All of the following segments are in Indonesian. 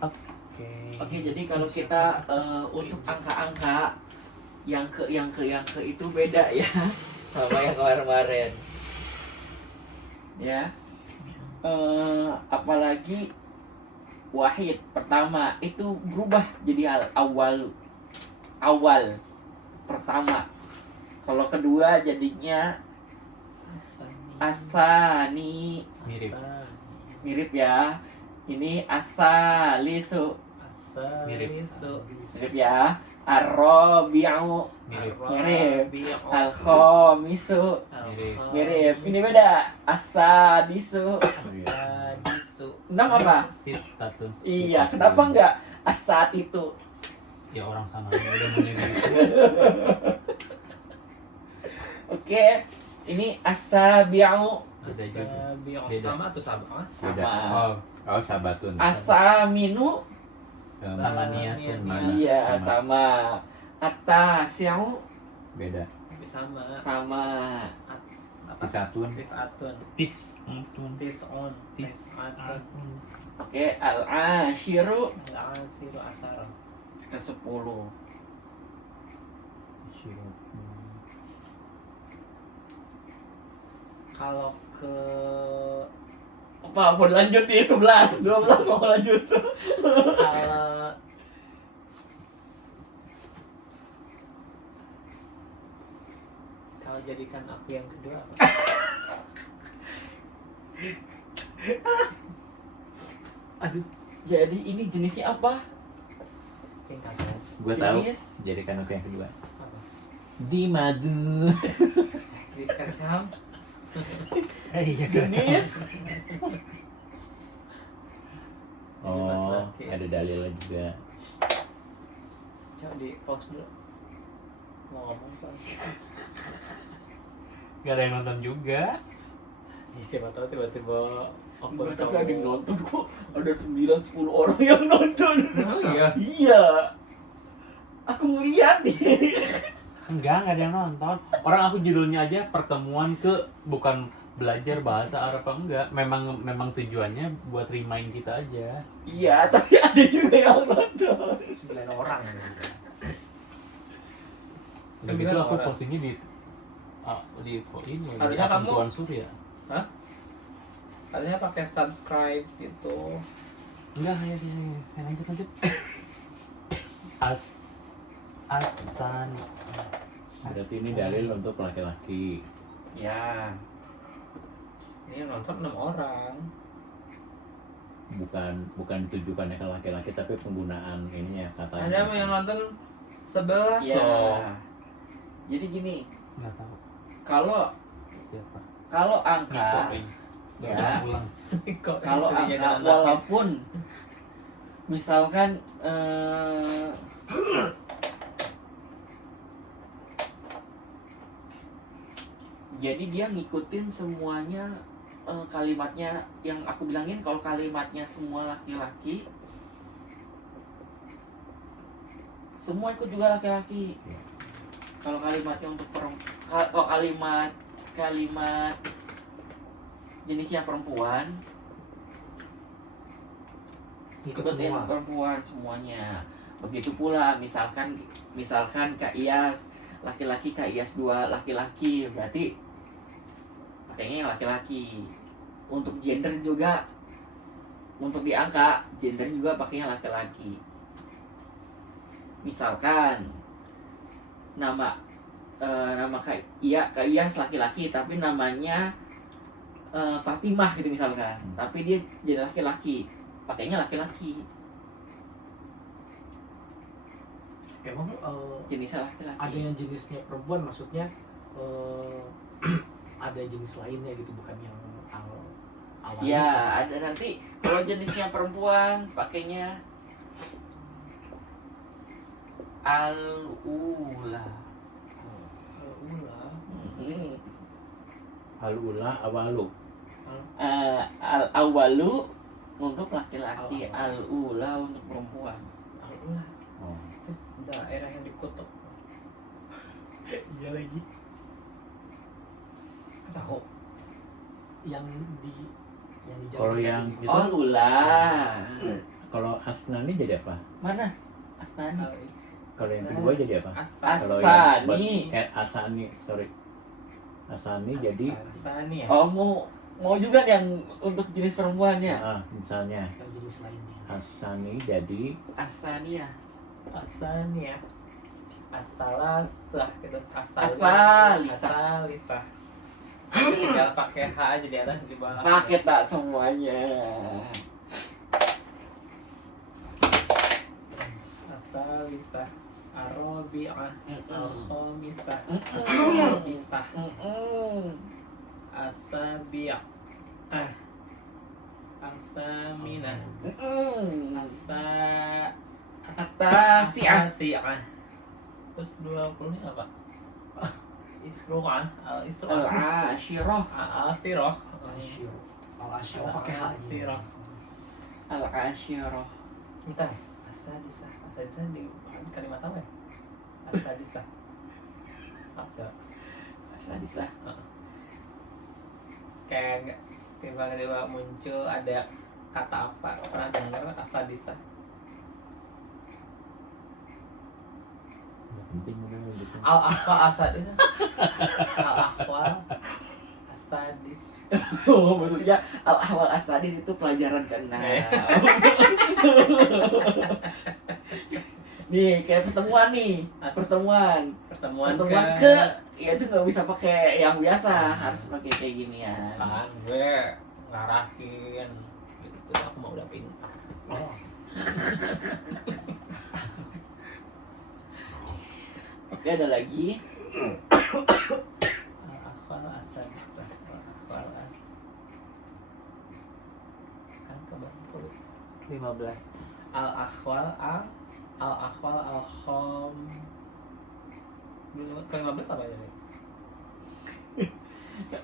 Oke, jadi kalau kita untuk angka-angka yang ke itu beda ya sama yang kemarin-kemarin. Ya. Apalagi wahid pertama itu berubah jadi awal pertama. Kalau kedua jadinya asani, mirip ya. Ini asalisu, mirip ya. Ar-rabi'u, mirip. Al-khamisu, mirip. Ini beda. As-sadisu. Enam apa? Sitatun. Iya, kenapa enggak as-saat itu? Ya orang sana udah mulai gitu. Oke, ini as-sabi'u. Ada juga. Beda. Sama atau sabah? Sama. Oh, sabatun. As-saminu. Sama niatun. Iya, sama. At-tasi'u. Beda. Sama. Sama. Tisatun. Tisatun. Tisatun. Tis'un. Tisatun. Oke, al-ashiru. Al-asiru asar. ke-10. Kalau ke Apa mau lanjut nih 11, 12 mau lanjut. kalau jadikan aku yang kedua apa? Aduh, jadi ini jenisnya apa? Tingkatan. Gue tahu. Jenis Jadikan aku yang kedua. Apa? Di madu. Direkam. Iya jenis Oh, ada dalilnya juga. Coba di pause dulu. Mau ngomong soalnya. Gak ada yang nonton juga. Ya, siapa tahu tiba-tiba aku tapi ada yang nonton kok. Ada 9-10 orang yang nonton. Iya. Iya. Aku ngeliat nih. Enggak ada yang nonton. Orang aku judulnya aja pertemuan ke, bukan belajar bahasa Arab apa enggak. Memang tujuannya buat remind kita aja. Iya, tapi ada juga yang nonton. 9 orang. Udah gitu aku orang. postingnya di ini ya, Harusnya di akun kamu- Tuan Surya. Harusnya pakai subscribe gitu. Enggak, ya lanjut. Asani. Berarti ini dalil untuk laki-laki. Ya. Ini yang nonton 6 orang. Bukan ditujukannya ke laki-laki, tapi penggunaan ininya katanya. Ada yang nonton 11 Ya. loh. Jadi gini, Enggak tahu kalau siapa. angka ya, Ulang. Kok kalau istrinya angka dan anaknya? walaupun misalkan jadi dia ngikutin semuanya, kalimatnya yang aku bilangin. Kalau kalimatnya semua laki-laki, semua ikut juga laki-laki. Kalau kalimatnya untuk kalau kalimat jenisnya perempuan, ikutin perempuan semuanya. Begitu pula misalkan Kak Iyas laki-laki, Kak Iyas 2 laki-laki, berarti pakainya yang laki-laki. Untuk gender juga, untuk di angka gender juga pakainya laki-laki. Misalkan nama Kak Iyas laki-laki tapi namanya Fatimah gitu misalkan, tapi dia jadi laki-laki, pakainya laki-laki, Emang jenisnya laki-laki. ada yang jenisnya perempuan, maksudnya ada jenis lainnya gitu, bukan yang awalnya. Ya, ada nanti kalau jenisnya perempuan pakainya al-ula. Al-ula awalu. Al-awalu untuk laki-laki, al-ula untuk perempuan. Al-ula. Oh. Itu daerah yang dikutuk. Iya lagi. Tahu. Yang di Kalau yang itu, Al-ula. Kalau Asnani jadi apa? Mana? Asnani. Kalau yang kedua jadi apa? Kalau Asani. Asani, sorry. Asani jadi Asani ya. Oh, mau juga yang untuk jenis perempuannya. misalnya Yang jenis lainnya. Asani jadi Asani ya. Asani ya. Asalasah gitu. Asalisah. Tinggal pakai H aja di atas di bawah. Pakai tak semuanya. Asalisah. Arabi'ah. Al-khamisah. Mm-mm. Asalisah. Mm-mm. Asabi'ah. Asaminah. Mm-mm. Atasi'ah. Atasi'ah. Terus 20 apa? Isru'ah. Al-isru'ah. Al-ashirah. Al-asirah. Asyir. Asyir pakai H. Al-asirah. Al-ashirah. Bentar. Asadisah di kalimat apa ya? Asadisah. Apa? Asadisah. Kayak tiba-tiba muncul ada kata apa? Pernah dengar asadisah? penting udah gitu. Al-ahwal asadisah. Al-ahwal asadis. Oh, maksudnya al-ahwal as-sadis itu pelajaran ke-6. Nih, kayak pertemuan nih. Pertemuan ke ya itu nggak bisa pakai yang biasa, harus pakai kayak ginian. kan gue ngarahin gitu, aku mau udah pintar. Oh, Oke, ada lagi. Al-ahwal asadisah. Al-ahwal kan ke 15. Al-ahwal al-ahwal al-khom ke-15 apa ya?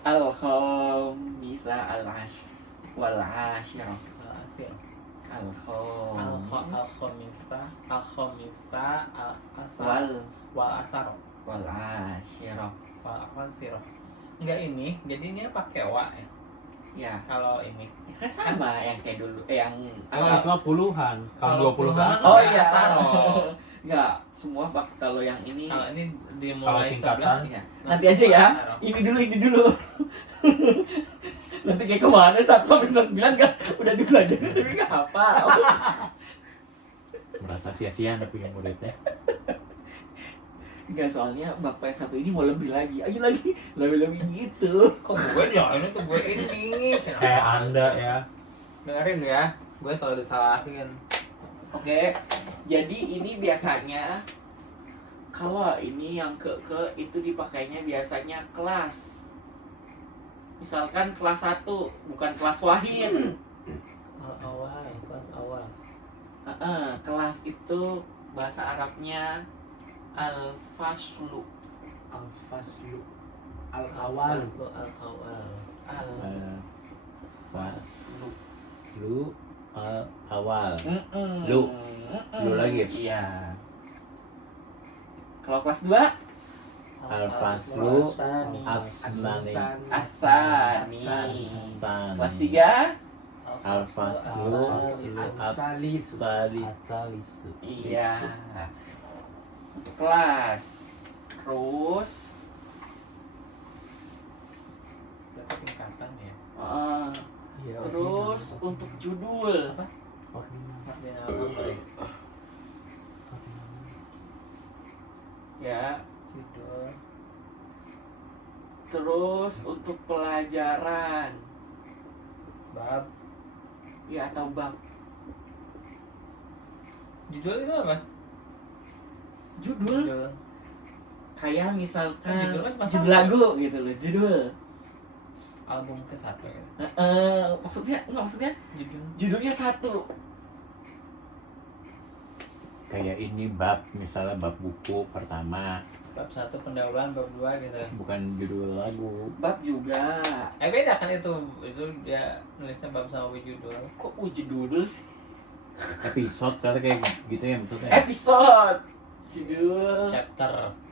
Al-khamisah wal-ashirah. Al-asir. Al-khamisah Al-khomisa al-asar wal wal-asar wal-ashirah. wal-asirah. Enggak ini, jadi ini pakai wa ya. Ya, Kalau ini kan sama yang kayak dulu, yang Kalau itu mah puluhan, kalau 20 puluhan kan. oh pakai iya. asaro. Enggak, semua kalau yang ini Kalau ini Kalau dimulai tingkatan, 11 ya. Nanti aja ya. asaro. Ini dulu. Nanti kayak kemarin 1 sampai 99 kan udah dipelajarin tapi nggak hafal. Merasa sia-sia anda punya muridnya. Enggak, soalnya bapak yang satu ini mau lebih lagi. Ayo lagi, lebih gitu. Kok gue ya ini ke gue ini. Kayak Anda ya. Dengerin ya, gue selalu disalahin. Oke. Jadi ini biasanya kalau ini yang ke itu dipakainya biasanya kelas. Misalkan kelas 1, bukan kelas wahid. Awal, kelas awal. Kelas itu bahasa Arabnya al-faslu. al-faslu. Al-awal. Al-awal. Al-faslu. Lu awal. Mm-mm. Lu Mm-mm. lagi. Iya. Kalau kelas 2 Al-faslu Asani. asnani. asani. Asani. Kelas 3 Al-faslu Al-salisu. Asalisu. iya. Untuk kelas. Terus Berarti tingkatan ya. Iya, terus untuk judul ordinal. Ordinal nomor ya. judul. Terus untuk pelajaran Bab. ya atau bab. Judul itu apa? Judul kayak misalkan Judul kan judul lagu gitu loh, judul. Album ke-1 ya. Maksudnya Judul. judulnya satu. Kayak ini bab, misalnya bab buku pertama, Bab 1 pendahuluan, bab 2 gitu. bukan judul lagu. Bab juga. Beda kan itu dia nulisnya bab sama judul. Kok judul sih? Episode kata kayak gitu ya maksudnya. Episode. Judul.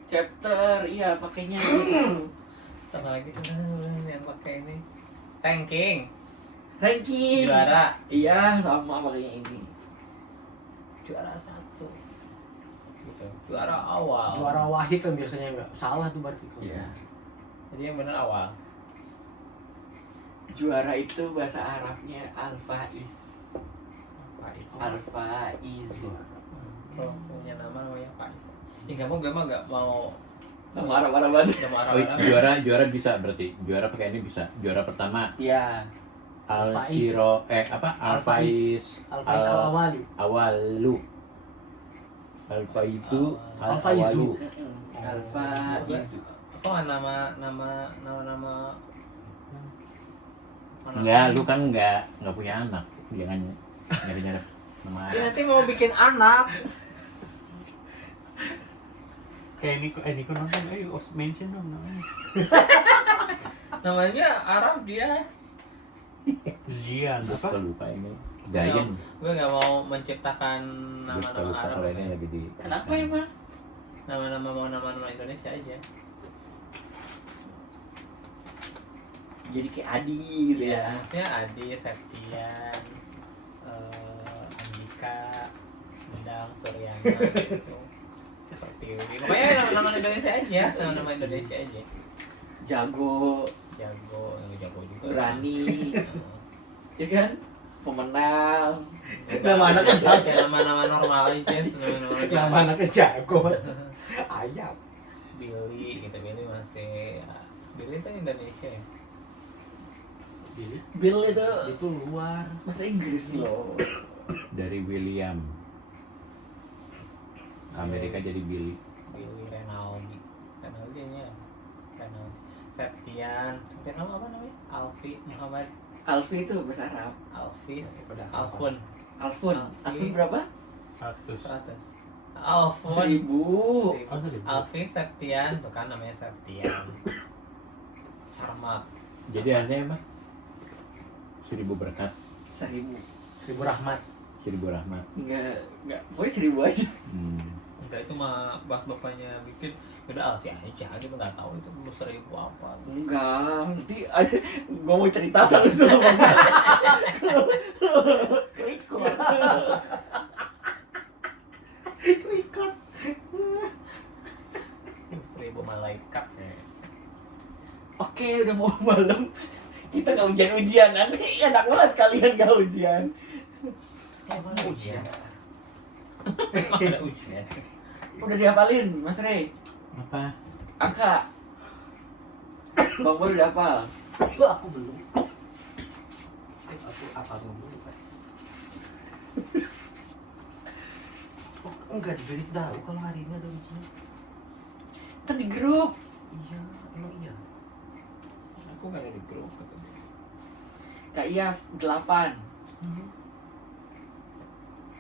Chapter. Iya, pakainya gitu. Sama lagi tuh yang pakai ini. Ranking. Ranking. Juara. Iya, sama pakainya ini. juara 1 gitu, juara awal. Juara wahid kan biasanya enggak salah tuh berarti. Iya. Jadi yang benar awal. Juara itu bahasa Arabnya Al-Faiz. Faiz. Al-Faiz. Kalau punya nama namanya Faiz. Ya gue mah nggak mau Nama Arab-Araban. nggak mau Oh, Arab-Arab. juara bisa berarti. Juara pakai ini bisa. Juara pertama Iya. Al-Faiz. Al-Faiz. Al-Faiz al-Awali. Awalu. Al-Faizu Al-Faizu. Al-Faiz. Kok nama Enggak, lu kan enggak punya anak. Jangan nyari-nyari nama. Ya, nanti mau bikin anak. Kayak Niko nonton, ayo mention dong namanya. Namanya Arab dia. Zian Lupa apa? lupa ini. Giant. Gue nggak mau menciptakan nama-nama Lupa Arab. kalau ini lagi di. Kenapa emang? Nama-nama Indonesia aja. Jadi kayak Adi gitu ya. Maksudnya Adi, Septian, Andika, Endang, Suryana gitu. Seperti itu. Pokoknya nama Indonesia aja, nama Indonesia aja. Jago, Jago juga. berani, ya kan? Pemenang. Nama anaknya jago. Ya, nama-nama normal aja, nama-nama Nama anaknya jago. Ayam. Billy gitu, Billy masih ya. Billy itu Indonesia ya. Bill itu Itu luar. bahasa Inggris loh. Dari William. Amerika jadi Billy. Billy Renaldi nya Septian apa namanya? Alfi Muhammad Alfi itu bahasa Arab. Alfis Udah Alfun Alfun. Alfi. Alfun berapa? 100. 100 Alfun 1000. Oh, 1000. Alfi Septian tuh kan namanya Septian Carmak Jadi artinya apa? 1000 berkat, 1000. 1000 rahmat. 1000 rahmat. Enggak. Pokoknya 1000 aja. enggak, itu mah bahas bapaknya bikin udah Alfi aja gitu, nggak tahu itu dulu 1000 apa. Enggak, nanti ada gua mau cerita sama Kerikot. Kerikot. 1000 malaikat ya. Oke, udah mau malam. Kita nggak ujian nanti enak banget kalian nggak ujian. Ujian. Ada ujian. Udah dihafalin, Mas Rey. Apa? Angka. Bang Boy udah hafal. Aku belum. Aku apa dulu? Oh, enggak diberitahu kalau hari ini ada ujian. Kan di grup. Iya, emang iya. Aku nggak ada di grup. Kak Iyas 8.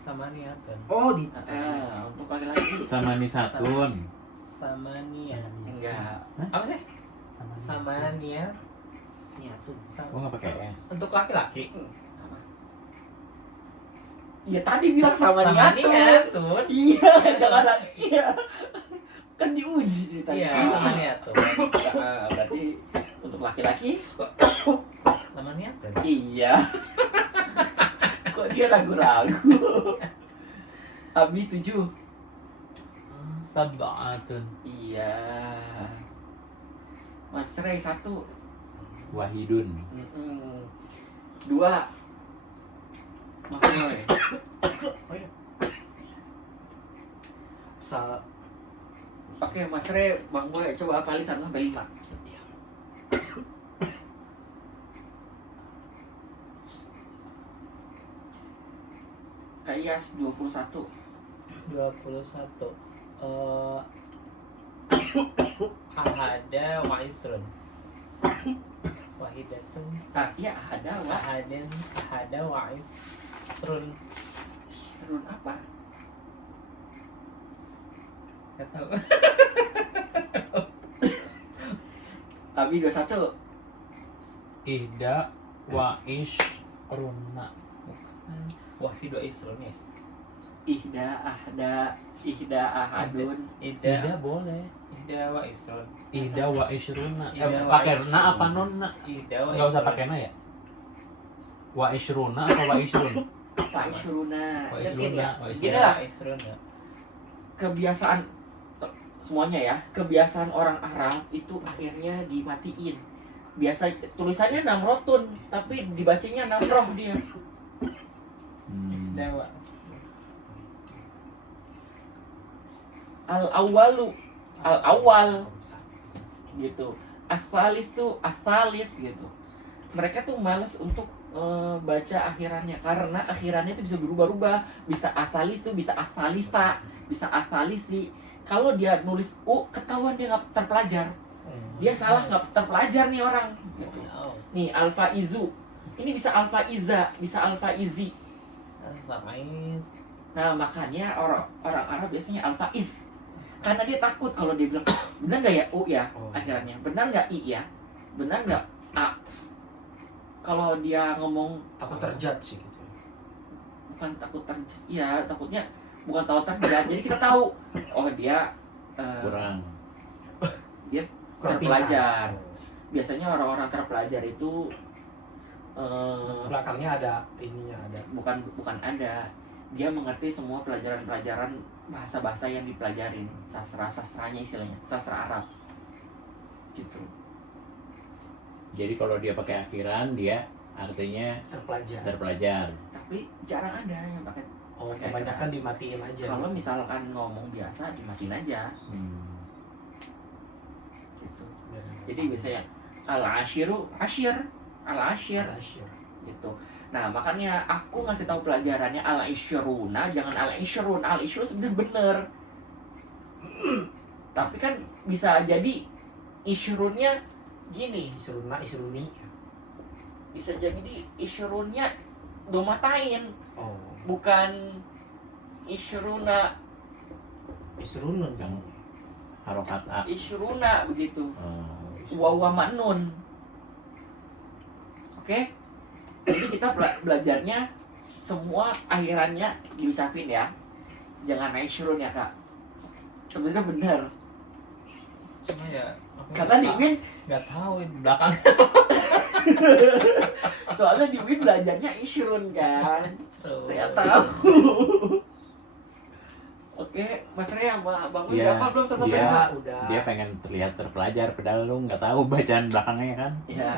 Sama niatan. Oh, di Untuk laki-laki. Sama nih Satun. Sama niat. Enggak. Apa sih? Sama niat. Niatun. Oh nggak pakai S. Untuk laki-laki. Iya tadi bilang sama Sama niatun. niatun. Iya, jangan ada. Iya. Kan diuji ceritanya. Iya, sama niatun. Berarti untuk laki-laki Sama niatun. iya. Kok dia ragu-ragu? Abi 7. Sab'atun. Iya. Mas Rey 1. Wahidun. 2. Makan Boy. Oh iya. Oke, Mas Rey, Bang Boy coba hafalin 1 sampai 5. Kak Iyas 21. 21. Ahada wa isrun. Wahidatun. Iya ada wah. Ahada wa isrun. Serun apa? Gak tahu. Abi 21. Ihda wa ishruna. Wahid wa isrun ya. Ihda ahadun. Ihda boleh. Ida wa isrun. Ihda wa ishruna. Ihda wa Pakai ishrun. na apa non na? Ida wa Enggak usah isrun. pakai na ya. Wa ishruna atau wa ishrun? Faisruna. Wa Ingat ya. isruna, wa Gini lah, Isruna. kebiasaan semuanya ya, kebiasaan orang Arab itu akhirnya dimatiin. Biasa tulisannya Namrotun, tapi dibacanya Namroh dia. Dewa. Al-awwalu, al-awwal gitu. As-salisu, as-salis gitu. Mereka tuh males untuk baca akhirannya karena akhirannya itu bisa berubah-ubah, bisa asalisu, bisa asalisa, bisa asalisi. Kalau dia nulis ketahuan dia nggak terpelajar, dia salah nggak terpelajar nih orang gitu. Nih alfa izu, ini bisa alfa iza, bisa alfa izi. Faiz. Nah makanya orang Arab biasanya alfa is, karena dia takut kalau dia bilang benar nggak ya ya akhirannya, benar nggak ya, benar nggak a. Kalau dia ngomong Takut terjudge sih gitu. bukan takut ya takutnya bukan tahu terjat, jadi kita tahu oh dia kurang. dia Kurang terpelajar. pintar. Biasanya orang-orang terpelajar itu Belakangnya ada ininya ada. bukan ada, dia mengerti semua pelajaran-pelajaran bahasa-bahasa yang dipelajarin, sastranya istilahnya, sastra Arab gitu. Jadi kalau dia pakai akhiran dia artinya Terpelajar. terpelajar. Tapi jarang ada yang pakai. Oh, kebanyakan dimatiin aja. Kalau misalkan ngomong biasa dimatiin aja gitu. Jadi biasanya al-ashiru ashir, al-ashir Asyir. gitu. Nah makanya aku ngasih tahu pelajarannya al-ishruna, jangan al-ishrun. Al-ishrun sebenarnya bener, tapi kan bisa jadi ishrunnya gini, Isruni. bisa jadi ishrunnya domatain, Oh, bukan ishruna, Isrunun kan. Harokat a. ishruna begitu. Oh. Wawa maknun. Oke? Jadi kita belajarnya semua akhirannya diucapin ya. Jangan ishrun ya kak. Sebenarnya benar. Cuma ya aku Karena di Win, nggak tahu di belakang. soalnya di Win belajarnya ishrun kan. Saya tahu. Oke, Mas Rea sama Bang Win Iya, apa belum satu iya. tema? Udah. Dia pengen terlihat terpelajar padahal lu nggak tahu bacaan belakangnya kan. Ya,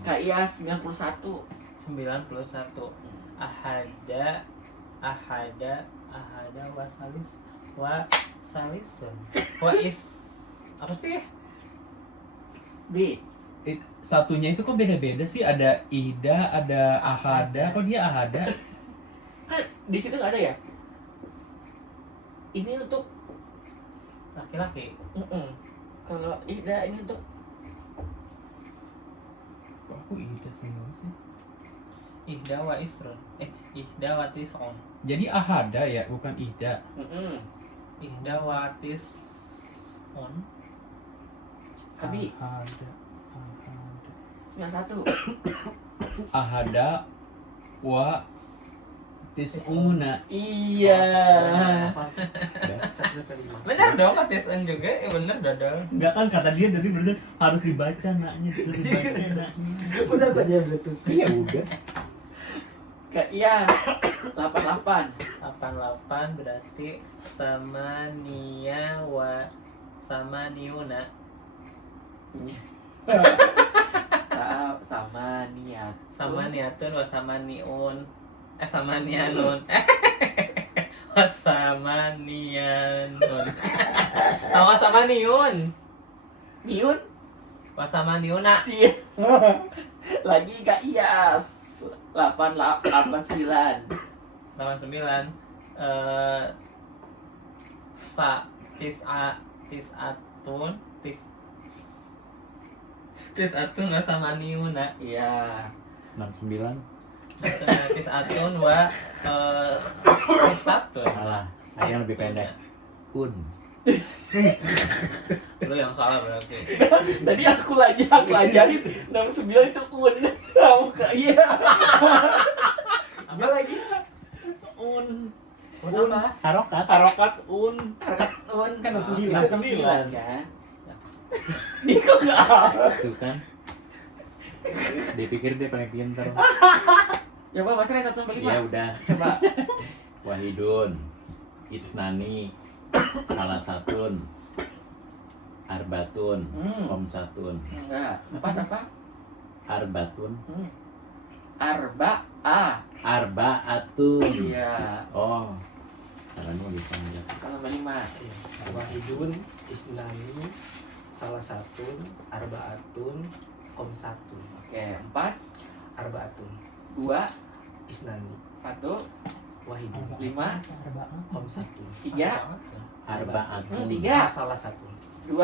Kak Iyas 91. 91. Ahada wa salisun wa is apa sih? B. Satunya itu kok beda-beda sih? Ada Ida, ada Ahada. Kok dia Ahada? Kan di situ nggak ada ya? Ini untuk Laki-laki. kalau Ida ini untuk Kok aku Ida semua sih? Ihda wa isrun. Ihda wa tis'un. Jadi Ahada ya, bukan Ida. Ihda wa tis'un. Abi Ahada. 91. Ahada wa tis'una. Iya. 1-5. Bener dong kan tis'un juga. Bener dodol. Enggak kan kata dia tadi berarti harus dibaca naknya, harus dibaca naknya. Udah gua aja Bluetooth. Iya udah. Kak Iyas 88. 88 berarti sama niuna. Sama niat. Sama niatun wa sama niun. Sama nianun. Wa sama nianun. Sama niun. Niun. Wa sama niuna. Iya. Lagi Kak Iyas 89. 89 tis'atun wa sama niuna. Iya. 69. Tis'atun wa tis'atun. Salah. Yang lebih pendek. Un. Lu yang salah berarti. Tadi aku pelajarin 69 itu un. Kamu Kak Iya. Apa lagi? Un. Apa? Harokat. Harokat un. Harkat un Kan 69. 69 kan? Ini kok nggak apa? Tuh kan. Dia pikir dia paling pintar. Coba Mas Ray 1 sampai 5. Ya udah. Coba. Wahidun, isnani, salah satun, arbatun, komsatun, Enggak. Apa? arbatun, arbaatun. Iya. Oh, salah nulis aja. 1 sampai 5. Iya. Wahidun, isnani, salah satu, arbaatun, komsatun. Oke, 4, Arbaatun, 2, isnani, 1, wahidun, 5, komsatun. 3, Arbaatun, 3, Salah satu, 2,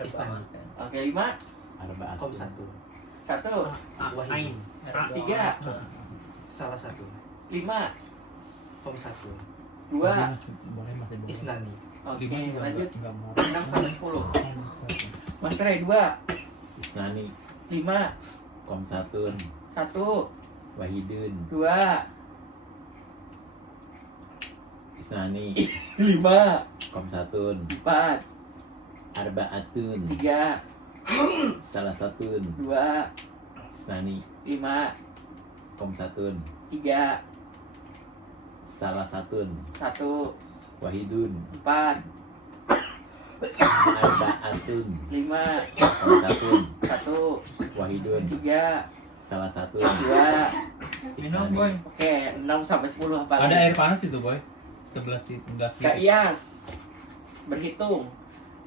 isnani, oke 5, arbaatun, komsatun. 1, Wahidun, 3, salah satu, 5, komsatun. 2, boleh masih boleh. Isnani, oke Lima juga lanjut nggak mau. 6 sampai 10. Mas Ray 2, isnani, 5, komsatun, 1, wahidun, 2, isnani, 5, komsatun, 4, arbaatun, 3, salah satun, 2, isnani, 5, komsatun, 3, salah satun, 1, wahidun, 4, arbaatun, 5, komsatun, 1, wahidun, 3, salah satun, 2. Minum boy. Oke, 6 sampai 10 apa Ada lagi? air panas itu boy. Sebelah situ enggak Kak kiri. Iyas berhitung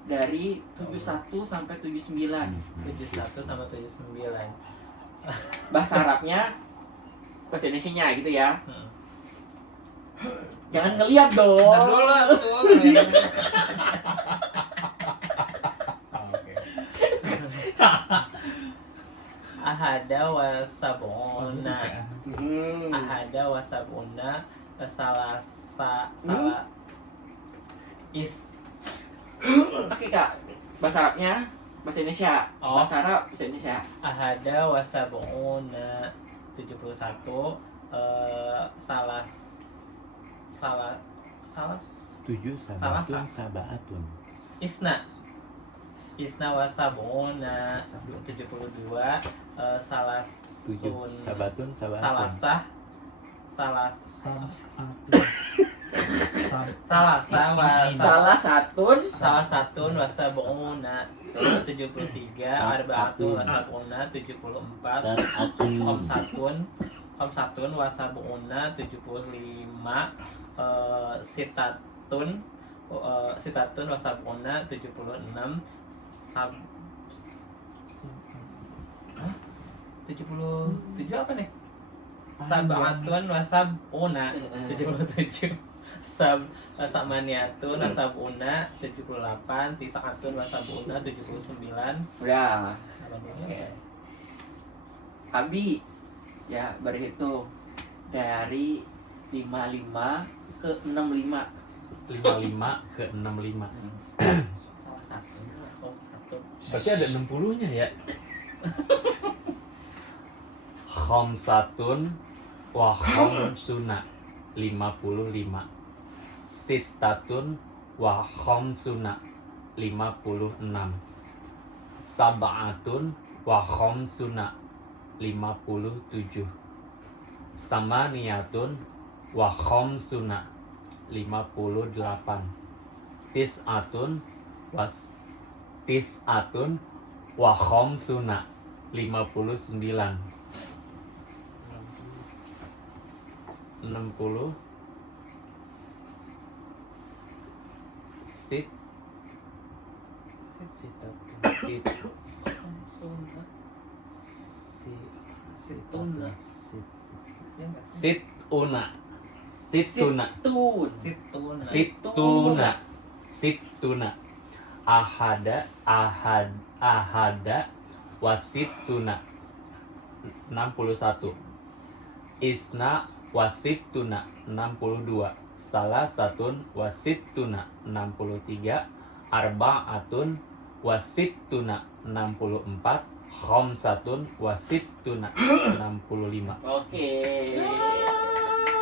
dari 71 sampai 79. 71 sama 79. Bahasa Arabnya, bahasa Indonesianya gitu ya. Jangan ngeliat Ntar dong. dulu lah tuh. Oke. Ahada wa sab'una. Hmm. Ahada wa sab'una salah is Oke Kak, bahasa Arabnya, bahasa Indonesia. Oh. Bahasa Arab, bahasa Indonesia. ahada wa sab'una 71 salah 7 Salah, sabatun, sabaatun, isna wa sab'una 72 salah 7 sabatun, sabaatun, salasah salah Salah satu wa sab'una 73 arbaatun wa sab'una 74 saatun, Komsatun wa sab'una 75 sitatun wa sab'una 76 sab 77 apa nih? Sab'atun wa sab'una 77 samaniatun wa sab'una 78 tis'atun wa sab'una 79 Udah. apa nih? Oke. Abi ya berhitung dari 55 ke 65. 55 ke 65. Salah satu Komsatun Berarti ada 60-nya ya. Khamsatun wa khamsuna 55. Sittatun wa khamsuna 56. Sab'atun wa khamsuna 57. Samaniyatun wa khamsuna 58. Tis'atun wa khamsuna 59. 60 sit Situna. situna situna Situn. situna ahada wasituna 61. Isna wasituna 62. Salah satun wasituna 63. Arba'atun wasituna 64. Khamsatun wasituna 65. Oke.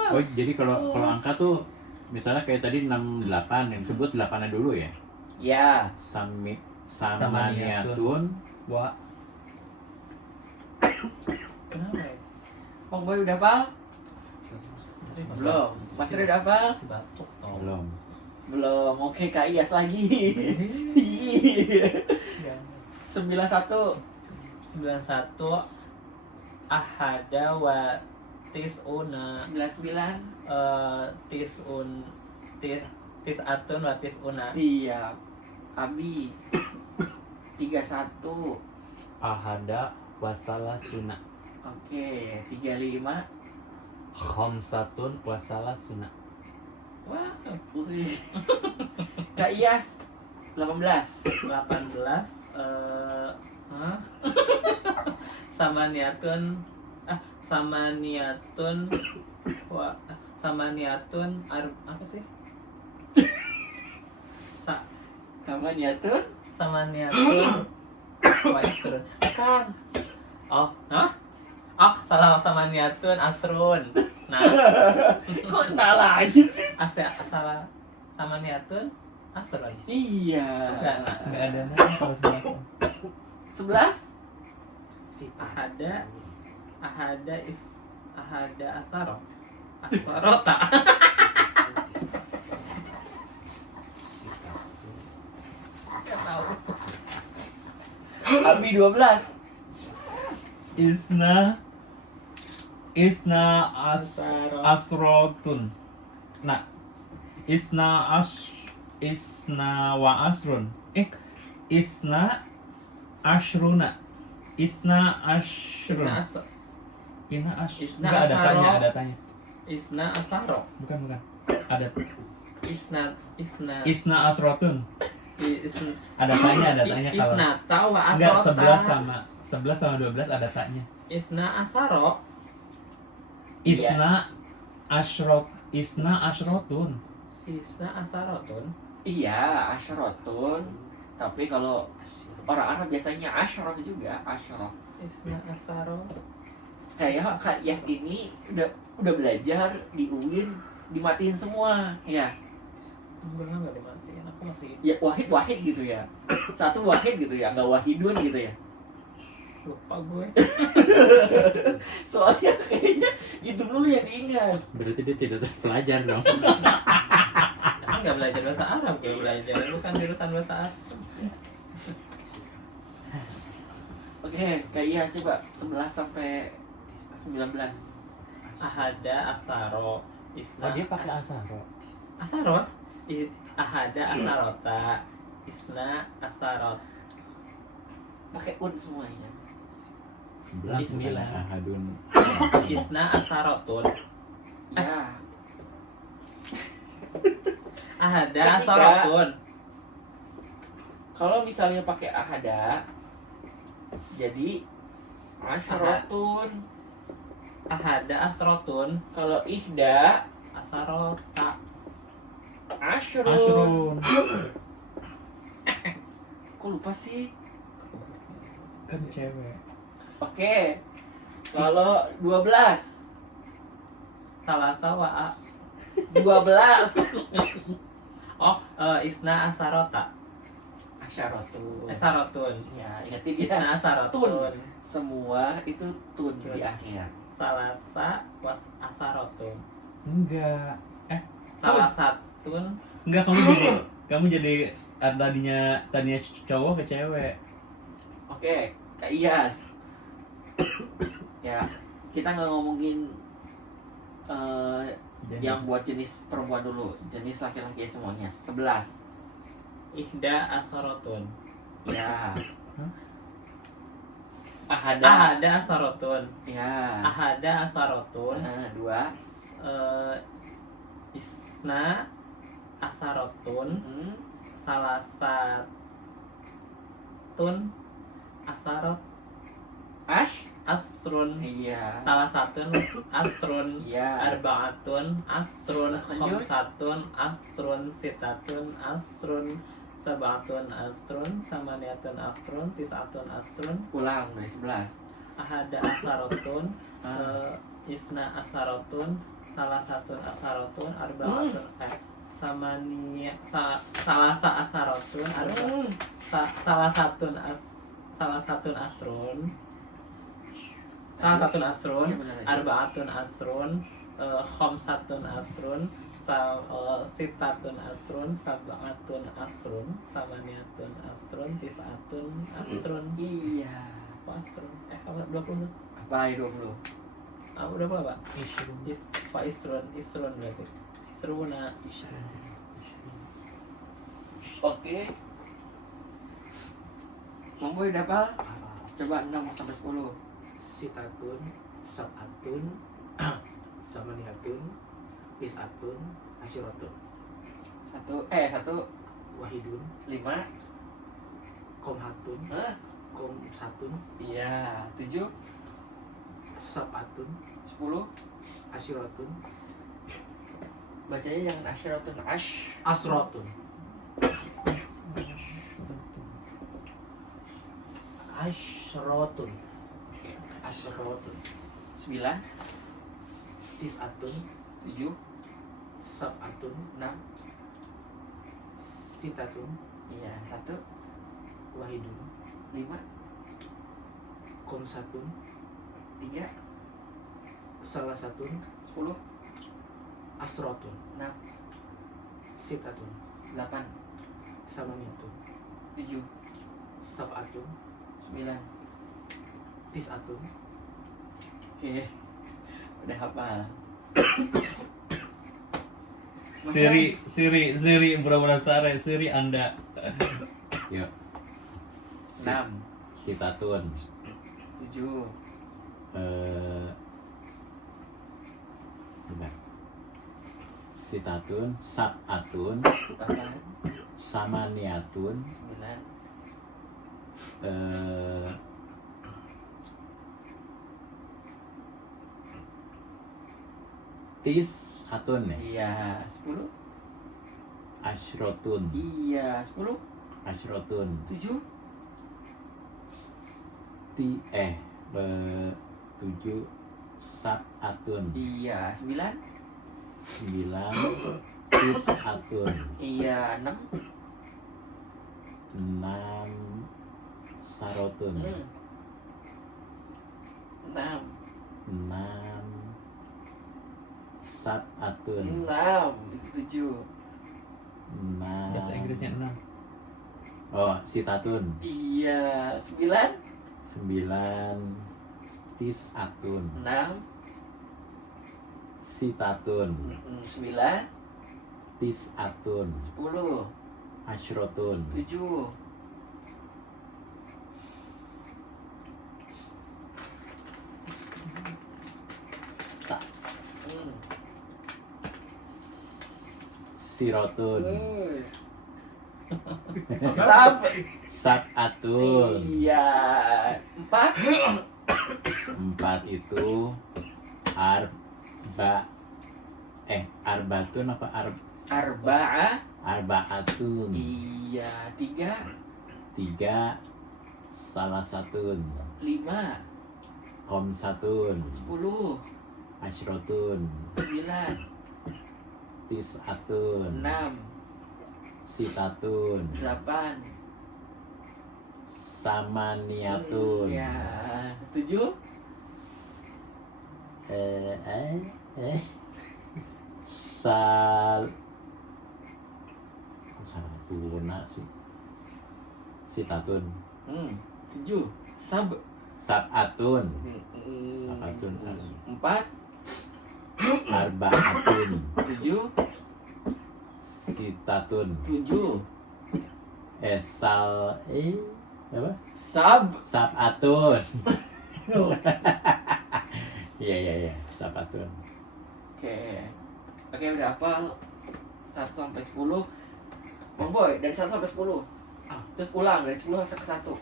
Oh, jadi kalau angka tuh misalnya kayak tadi 68 yang sebut 8-nya dulu ya. Ya. Samaniatun Wa Kenapa ya? Bang Boy udah hafal? Belum. Mas Ri udah hafal? Si batuk. Belum. Belum. Oke, Kak Iyas lagi. 91. 91 ahada wa tisuna 99. tisatun wa tisuna. Iya. Abi. 31. Ahada wasalasuna. Oke, 35. Khamsatun wasalasuna. Wah, Wih. Kak Iyas 18. 18 samaniatun apa sih? Sama niatun. Samaniatun wa asrun. Kan. Oh, salah, samaniatun asrun. Nah, Kok entah lagi sih? salah, samaniatun asrun. Iya. Nggak ada nama kalau sebenarnya. 11. Sita. Ahada asarota. Sita. Nggak tahu. Abi 12. Isna Asaro. asrotun. Nah, isna wa asrun. Isna asruna. Isna asrun. Isna Enggak, ada asaro. tanya. Isna asaro. Bukan. Ada Isna asrotun. Isna Ada tanya kalau Isnata wa enggak asrota. 11 sama 12 ada tanya. Isna asaro. Isna asrotun. Isna asarotun. Iya, asyrotun. Tapi kalau orang Arab biasanya asyroh juga, asyroh. Isna asaro. Kayak Kak Iyas ini udah belajar di UIN, dimatiin semua, ya. Enggak dimatiin. Aku masih Ya wahid gitu ya. Satu wahid gitu ya, nggak wahidun gitu ya. lupa gue. Soalnya kayaknya itu dulu yang diingat. Berarti dia tidak terpelajar dong. Aku nggak belajar bahasa Arab, gue belajar bukan jurusan bahasa Arab. Oke, Kak Iyas coba 11 sampai 19. Ahada asaro. Isna. Oh, dia pakai asaro. Asaro. Ahada asarota. Isna asarot. Pakai un semuanya. 11 ahadun. Isna asarotun. Ya. Ahada Ketika- asarotun. Kalau misalnya pakai ahada, jadi asyrotun. Ahada asrotun. Kalau ihda, Asarota. asyrun. Asrun. Kok lupa sih? Kan cewek. Oke. Kalau 12. Salasa wa 12. Isna asarota. Asyarotun. Asarotun. Ya, ingetin dia. Isna asarotun. Semua itu tun di akhir. Salasa was asarotun. Enggak. Salah satun. Enggak, kamu jadi tadinya cowok ke cewek. Oke, Kak Iyas. Ya, kita nggak ngomongin yang buat jenis perempuan dulu, jenis laki-laki semuanya. 11. Ihda asarotun. Ya. Hah? Ahada. Ahada asarotun. Ya. Ahada asarotun. 2. Isna asarotun. Salasatun asarot asrun. Iya. Salah satu asrun. Iya. Arbaatun asrun. Lanjut. Khamsatun asrun. Sitatun asrun. Sabatun asrun. Samaniatun asrun. Tisatun asrun. Ulang dari 11. Ahada asarotun. Ah. Isna asarotun. Salah satu asarotun. Arbaatun salasa asarotun. Salah satu asrun. Salasatun asrun, Iya, benar aja. arba'atun asrun, khamsatun asrun, sitatun asrun, sab'atun asrun, samaniyatun asrun, tis'atun asrun. Iya. Apa asrun? Apa 20 tuh? Apa ya 20? Apa berapa, Pak? Isrun. Pak isrun berarti. Isruna. Oke. Mamboy udah apa? Ah, Coba 6 sampai 10. sitatun, sab'atun, samaniyatun, tis'atun, asyiratun, Satu wahidun, 5. komhatun, Hah? komsatun, Iya, 7, sab'atun, 10. asyiratun, Bacanya jangan asyiratun, asratun, asratun, asratun, 9, tis'atun, 7, sab'atun, 6. sitatun, Iya, 1, wahidun, 5, komsatun, 3, salasatun, 10, asratun, 6, sitatun, 8, samaniyatun, 7, sab'atun, 9. tis'atun, Oke. Udah hafal. Siri pura-pura sare, Siri Anda. Yuk. 6, Sitatun. 7, Coba. Sitatun, sab'atun, 8, samaniyatun, 9, tis'atun ya. iya, 10, Asyrotun, iya, 10, asyrotun, 7, tujuh, sab'atun, iya, 9, 9, tis'atun, iya, 6, 6, sarotun, 6, 6, sab'atun, 6, 7, 6. Bahasa Inggrisnya 6. Oh, sitatun, iya, 9, 9, tis'atun, 6, sitatun, 9, tis'atun, 10, asyrotun, 7, Tak. Hmm. sirotun, Sab, sab'atun. iya, 4, 4 itu arbatun apa arba'ah, arbaatun, iya, 3, 3, salasatun, 5, komsatun, 10, asyrotun, 9, tis'atun, 6, sitatun, 8, samaniyatun, iya, 7, salatuna sih, sitatun, 7, sab, sab'atun, 4, arbaatun, 7, sitatun, 7, apa? sab, Sab'atun. Iya, sab'atun. Oke, udah hafal 1 sampai 10. Bang Boy, dari 1 sampai 10. Terus ulang dari 10 ke 1.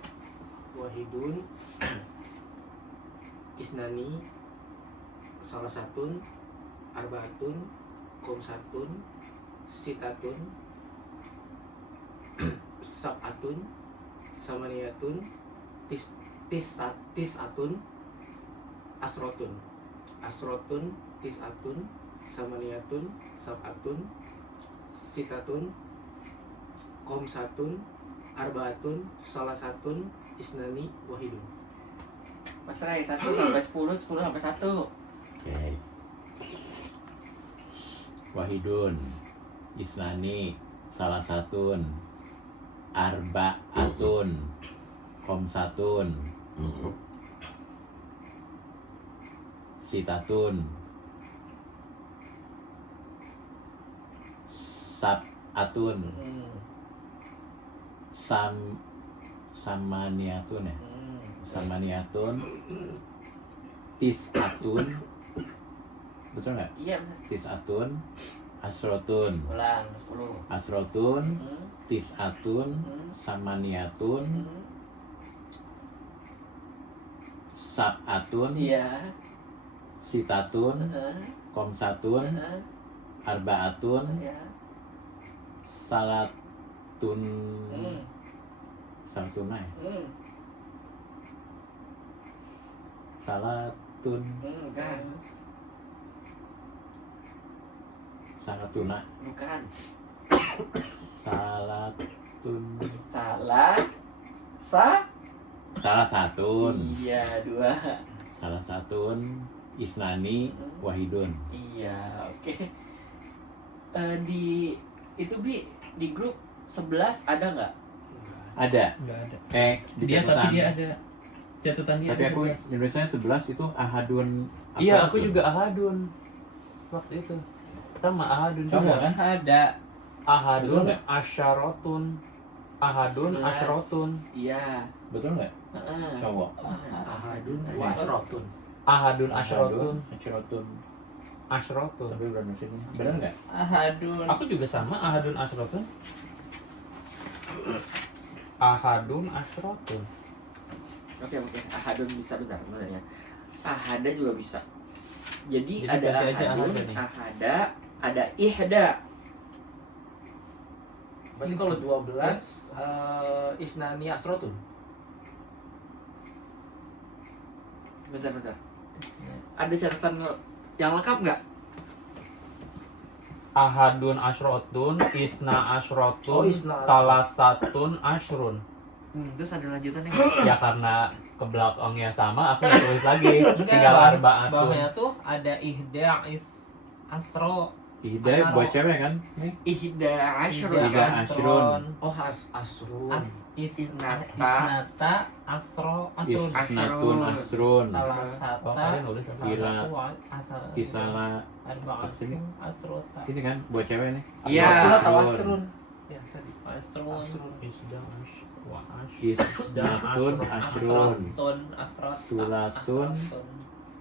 wahidun, isnani, salasatun, arbaatun, komsatun, sitatun, sab'atun, samaniyatun, tis'atun, asrotun, tis'atun, samaniyatun, sab'atun, sitatun, komsatun, arbaatun, salasatun, isnani, wahidun. Mas Ray 1 sampai 10, 10 sampai 1. Oke. Wahidun, Isnani, salah satun, Arba'atun, Komsatun, Sitatun, Sab'atun, Samaniatun ya? Samaniatun, Tis'atun, betul nggak? Iya benar. Tis'atun, Asrotun, Ulang 10. Asrotun, Hmm. Tis'atun, Samaniatun, Sab'atun, Iya. Sitatun, Heeh. Komsatun, Heeh. Arba'atun, Iya. Salatun, Hmm. Salatuna ya? Hmm. Salatun, Bukan. Salatuna, Bukan. Salatun, Salah. salah satun, Iya, 2. salah satun, Isnani, Wahidun. Iya, oke. Itu Bi, di grup 11 ada nggak? Ada. Enggak ada. Di Dia catatan. tapi dia ada catatan dia. Tapi ada aku 11. Indonesia 11 itu ahadun. Iya, apa aku tuh? juga ahadun waktu itu. Sama ahadun Sama juga. kan? Ada. Ahadun, Betul nggak? asyarotun. Ahadun, 11. asyrotun. Iya. Betul nggak? Heeh. Cowok. Ahadun wa asrotun. Ahadun, asyrotun. Asyrotun. Asyrotun. Tapi benar sini. Benar nggak? Ahadun. Aku juga sama ahadun, asyrotun. Ahadun, asyrotun. Oke, ahadun bisa benar sebenarnya. Ahada juga bisa. Jadi Jadi ada ganti aja ahadun, ahada nih. ahada, ada ihda. Berarti kalau 12 isnani asrotun. Bentar. Ada catatan yang lengkap nggak? Ahadun, asyrotun. Isna, asyrotun. Oh, isna. Salasatun, asyrun. Terus ada lanjutannya. Ya karena ke belakangnya sama, aku nggak tulis lagi. Enggak, Tinggal arbaatun. bawahnya tuh ada ihda asro. Hidayah buat cewek kan? Nih. Ihda asyrun. Ihda asrun. Oh asrun. Isnata asro asrun. Isnatun asrun. Salah Oh, satu. kalian nulis apa? Isala. Arba'atun asrota. Ini kan buat cewek nih. Iya. Asrotun atau asrun? Ya tadi. Asrun. Isda, ash, wa ash. Isnatun asrun. Asrotun asrot. Tulasun.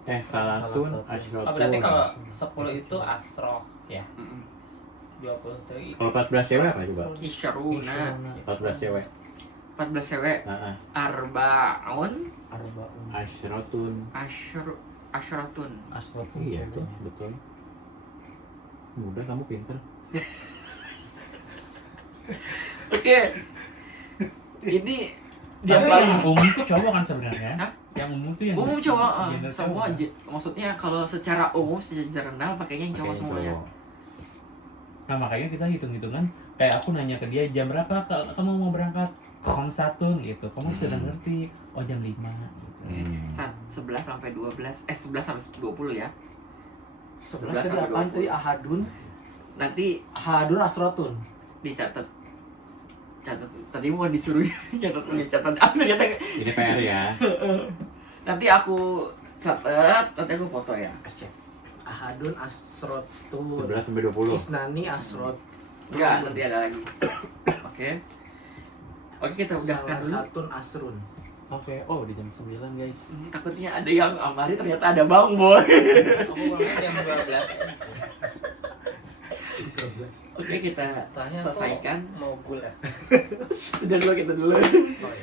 Salasun Salah satu. asrotun. Oh, berarti kalau 10 itu asroh ya. 20 itu Kalau 14 cewek apa coba? Isyruna. 14 cewek. 14 cewek. Heeh. Arbaun Arbaun. Asyrotun. asyratun. Asrotun. Iya cewek. tuh, betul. Mudah kamu pinter. Oke. Ini Tapi dia yang umum tuh cowok kan sebenarnya. Hah? Yang umum tuh yang umum cowok, gender semua cowok. maksudnya kalau secara umum secara general pakainya yang cowok Oke, semuanya. cowok. Nah makanya kita hitung-hitungan. Kayak aku nanya ke dia jam berapa kamu mau berangkat? Jam 1 gitu. Kamu sudah ngerti? Oh jam 5 gitu. 11 sampai 12, 11 sampai 20 ya. 11 11 tadi sampai apaan 20. tadi? Ahadun. Nanti Ahadun asrotun. dicatat. Catat tadi mau disuruh catat ternyata Ini PR ya. nanti aku catat, nanti aku foto ya. Asyik. Ahadun asrotun. 11 sampai 20. Isnani asrot. Enggak, nanti ada lagi. Oke. Oke, kita udahkan dulu. Salasatun asrun. Oke, oh di jam 9 guys. Takutnya ada yang amari ternyata ada Bang Boy. Aku bangun jam 12. Oke, kita Soalnya aku selesaikan. mau gula. Sudah dulu kita dulu.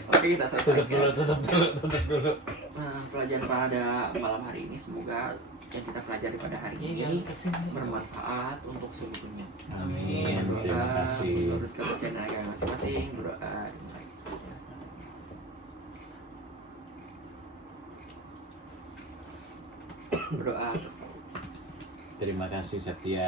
Oke, kita Tutup dulu, selesaikan. tutup dulu. Nah, pelajaran pada malam hari ini semoga yang kita pelajari pada hari Ini ini jangan kesini. bermanfaat untuk seluruhnya. Amin. Terima Berdoa kasih. menurut kepercayaan agama masing-masing. Berdoa. Berdoa. Terima kasih Satya.